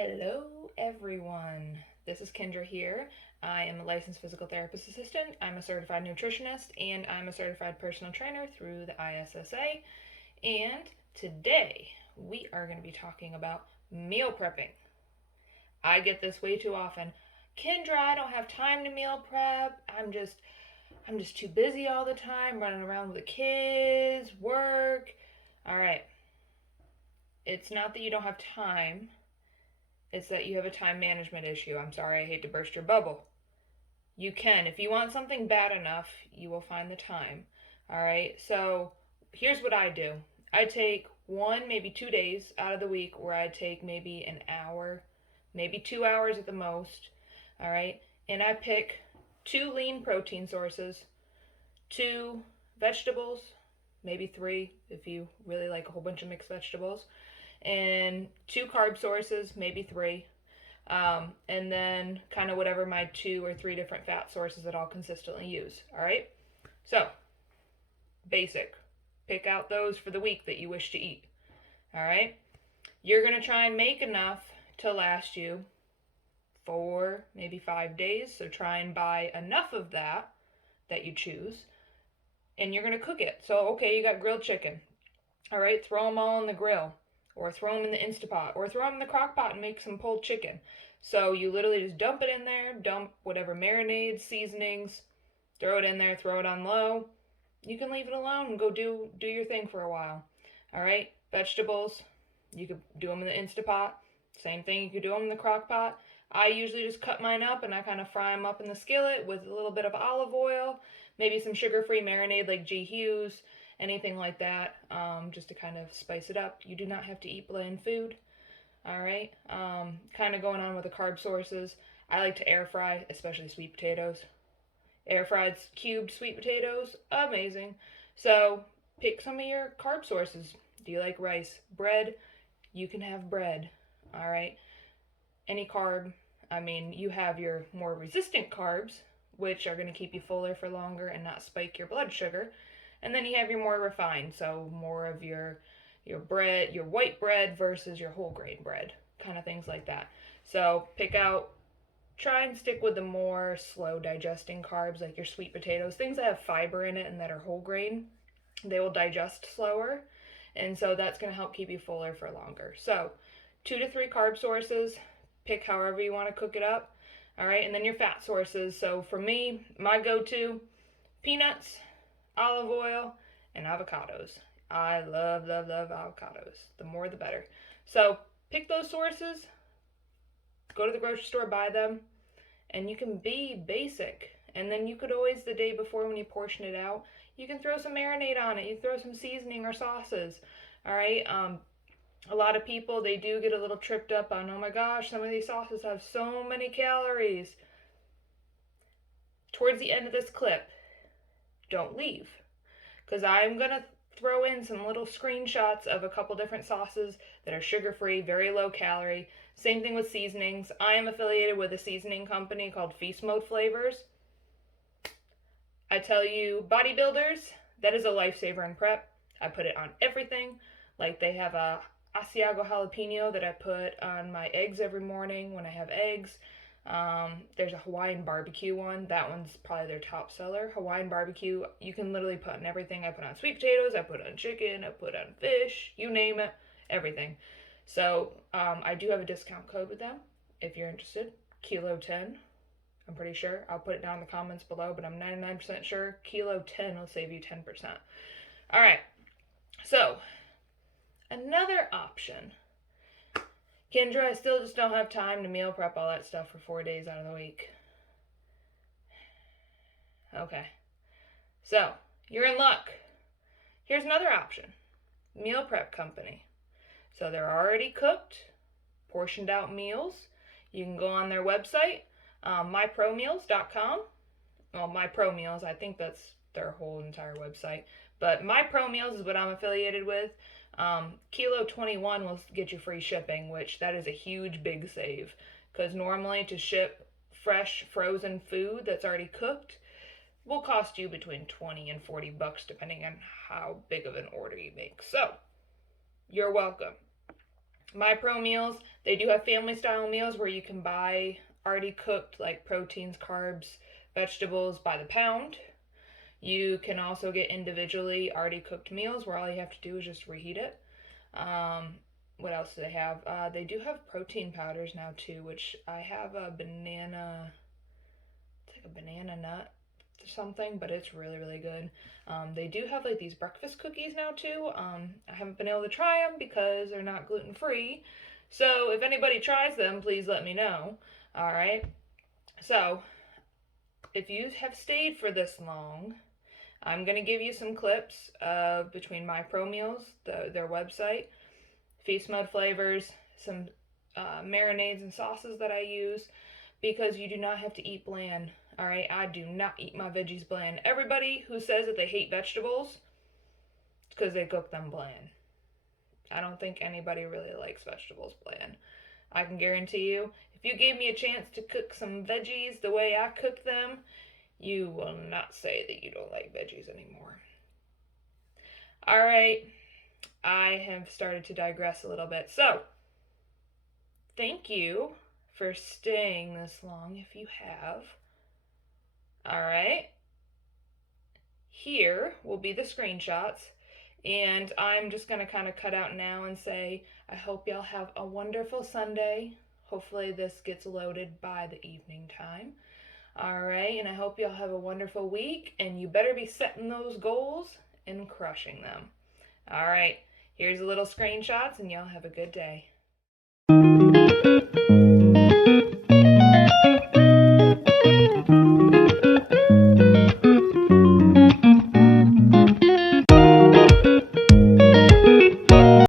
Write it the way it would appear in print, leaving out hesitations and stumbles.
Hello, everyone. This is Kendra here. I am a licensed physical therapist assistant. I'm a certified nutritionist, and I'm a certified personal trainer through the ISSA. And today we are going to be talking about meal prepping. I get this way too often. Kendra, I don't have time to meal prep. I'm just too busy all the time running around with the kids, work. All right. It's not that you don't have time. It's that you have a time management issue. I'm sorry, I hate to burst your bubble. You can. If you want something bad enough, you will find the time. All right? So here's what I do. I take one, maybe 2 days out of the week where I take maybe an hour, maybe 2 hours at the most. All right? And I pick two lean protein sources, two vegetables, maybe three if you really like a whole bunch of mixed vegetables, and two carb sources, maybe three, and then kind of whatever my 2 or 3 different fat sources that I'll consistently use. All right, so basic. Pick out those for the week that you wish to eat. All right, you're gonna try and make enough to last you 4, maybe 5 days. So try and buy enough of that you choose, and you're gonna cook it. So okay, you got grilled chicken. All right, throw them all in the grill, or throw them in the Instapot, or throw them in the crock pot and make some pulled chicken. So you literally just dump it in there, dump whatever marinades, seasonings, throw it in there, throw it on low. You can leave it alone and go do your thing for a while. All right, vegetables, you could do them in the Instapot. Same thing, you could do them in the crock pot. I usually just cut mine up and I kind of fry them up in the skillet with a little bit of olive oil, maybe some sugar-free marinade like G. Hughes, anything like that, just to kind of spice it up. You do not have to eat bland food. All right, kind of going on with the carb sources. I like to air fry, especially sweet potatoes. Air fried cubed sweet potatoes, amazing. So pick some of your carb sources. Do you like rice? Bread? You can have bread. All right, any carb. I mean, you have your more resistant carbs, which are going to keep you fuller for longer and not spike your blood sugar. And then you have your more refined, so more of your bread, your white bread versus your whole grain bread, kind of things like that. So try and stick with the more slow digesting carbs like your sweet potatoes, things that have fiber in it and that are whole grain. They will digest slower, and so that's going to help keep you fuller for longer. So 2 to 3 carb sources, pick however you want to cook it up. All right, and then your fat sources. So for me, my go-to, peanuts, olive oil, and avocados. I love, love, love avocados. The more the better. So pick those sources, go to the grocery store, buy them, and you can be basic. And then you could always, the day before when you portion it out, you can throw some marinade on it. You throw some seasoning or sauces. All right. A lot of people, they do get a little tripped up on, oh my gosh, some of these sauces have so many calories. Towards the end of this clip, don't leave, because I'm going to throw in some little screenshots of a couple different sauces that are sugar-free, very low calorie. Same thing with seasonings. I am affiliated with a seasoning company called Feast Mode Flavors. I tell you, bodybuilders, that is a lifesaver in prep. I put it on everything. Like they have a Asiago jalapeno that I put on my eggs every morning when I have eggs. There's a Hawaiian barbecue one. That one's probably their top seller. Hawaiian barbecue, you can literally put on everything. I put on sweet potatoes, I put on chicken, I put on fish, you name it, everything. So I do have a discount code with them if you're interested. Kilo10. I'm pretty sure. I'll put it down in the comments below, but I'm 99% sure Kilo10 will save you 10%. All right. So another option. Kendra, I still just don't have time to meal prep all that stuff for 4 days out of the week. Okay. So, you're in luck. Here's another option. Meal prep company. So they're already cooked, portioned out meals. You can go on their website, mypromeals.com. Well, My Promeals, I think that's their whole entire website. But My Promeals is what I'm affiliated with. Kilo21 will get you free shipping, which that is a huge big save, because normally to ship fresh frozen food that's already cooked will cost you between 20 and 40 bucks depending on how big of an order you make. So you're welcome. My Promeals, they do have family style meals where you can buy already cooked like proteins, carbs, vegetables by the pound. You can also get individually already cooked meals where all you have to do is just reheat it. Um, what else do they have? They do have protein powders now too, which I have a banana. It's like a banana nut or something, but it's really really good. They do have like these breakfast cookies now too. I haven't been able to try them because they're not gluten free. So if anybody tries them, please let me know. All right. So if you have stayed for this long, I'm going to give you some clips of between My Promeals, their website, feast mode flavors, some marinades and sauces that I use, because you do not have to eat bland. All right, I do not eat my veggies bland. Everybody who says that they hate vegetables, it's because they cook them bland. I don't think anybody really likes vegetables bland. I can guarantee you, if you gave me a chance to cook some veggies the way I cook them, you will not say that you don't like veggies anymore. All right, I have started to digress a little bit. So, thank you for staying this long if you have. All right, here will be the screenshots. And I'm just going to kind of cut out now and say, I hope y'all have a wonderful Sunday. Hopefully, this gets loaded by the evening time. All right, and I hope y'all have a wonderful week. And you better be setting those goals and crushing them. All right, here's a little screenshots, and y'all have a good day.